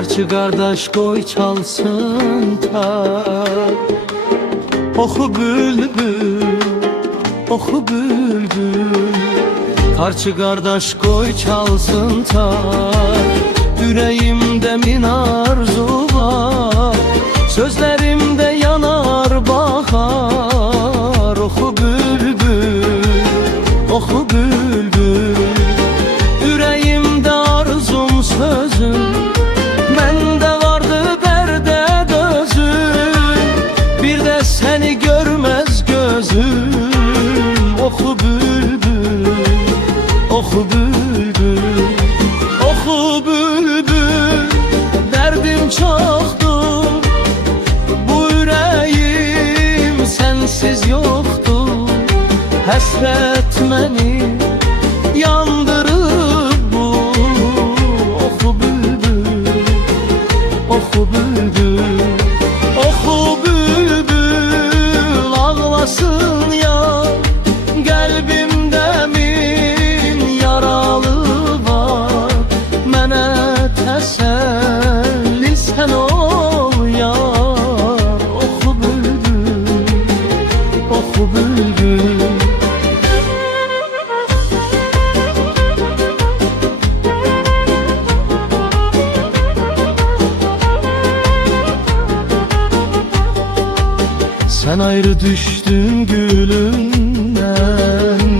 Karşı kardeş koy çalsın tak. Oku bülbül, oku bülbül. Karşı kardeş koy çalsın tak. Yüreğimde min arzu var, sözlerimde yanar bahar. Oku bülbül, oku bülbül. Yüreğimde arzum sözüm, mende vardı derde dözüm. Bir de seni görmez gözüm. Oku bülbül, oku bülbül, oku bülbül. Derdim çoktu, bu yüreğim sensiz yoktu. Hasret beni yandırır bu. Oku bülbül, oku bülbül, oku bülbül. Ağlasın ya kalbimde min yaralı var. Mənə təsəlli sən ol yar. Oku bülbül, oku bülbül. Sen ayrı düştün gülümden,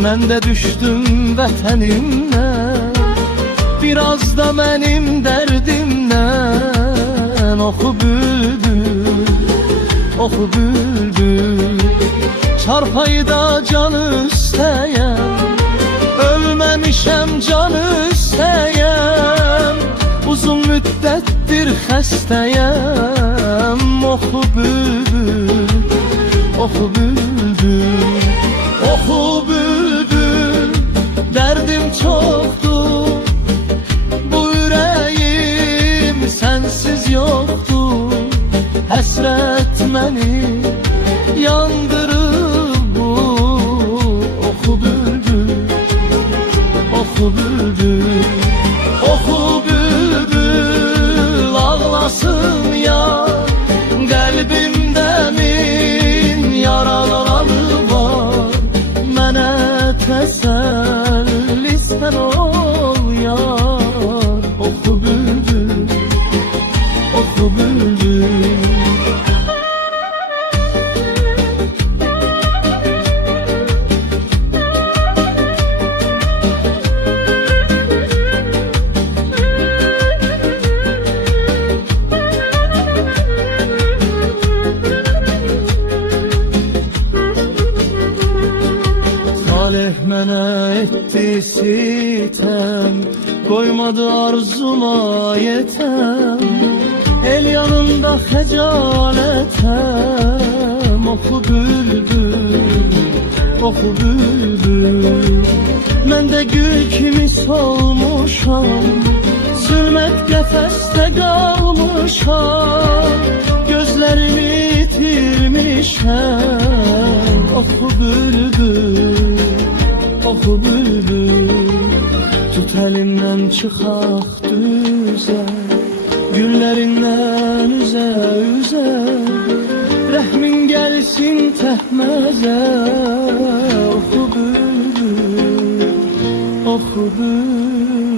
mən də düştüm vətənimdən. Biraz da benim derdimden. Oku bülbül, oku bülbül. Çarpayda can istəyəm, ölməmişəm can istəyəm. Uzun müddətdir xəstəyəm. Oku bülbül, oku bülbül, oku bülbül. Derdim çoktu, bu yüreğim sensiz yoktu. Hasret beni yandırır bu. Oku bülbül, oku bülbül, oku bülbül. Ağlasın ya kalbimde min yaraları var. Mənə təsəlli sən ol yar. Oku bülbül, oku bülbül. Talih mənə etdi sitem, koymadı arzuma yetem. El yanında xəcalətəm. Oku bülbül, oku bülbül. Mən də gül kimi solmuşam, zülmət qəfəsdə qalmışam. Gözlərimi itirmişəm. Oku bülbül, oku bülbül. Tut elimden çıxaq düzə, günlərindən üzə üzə. Rəhmin gəlsin təhməzə. Oku bülbül, oku bülbül.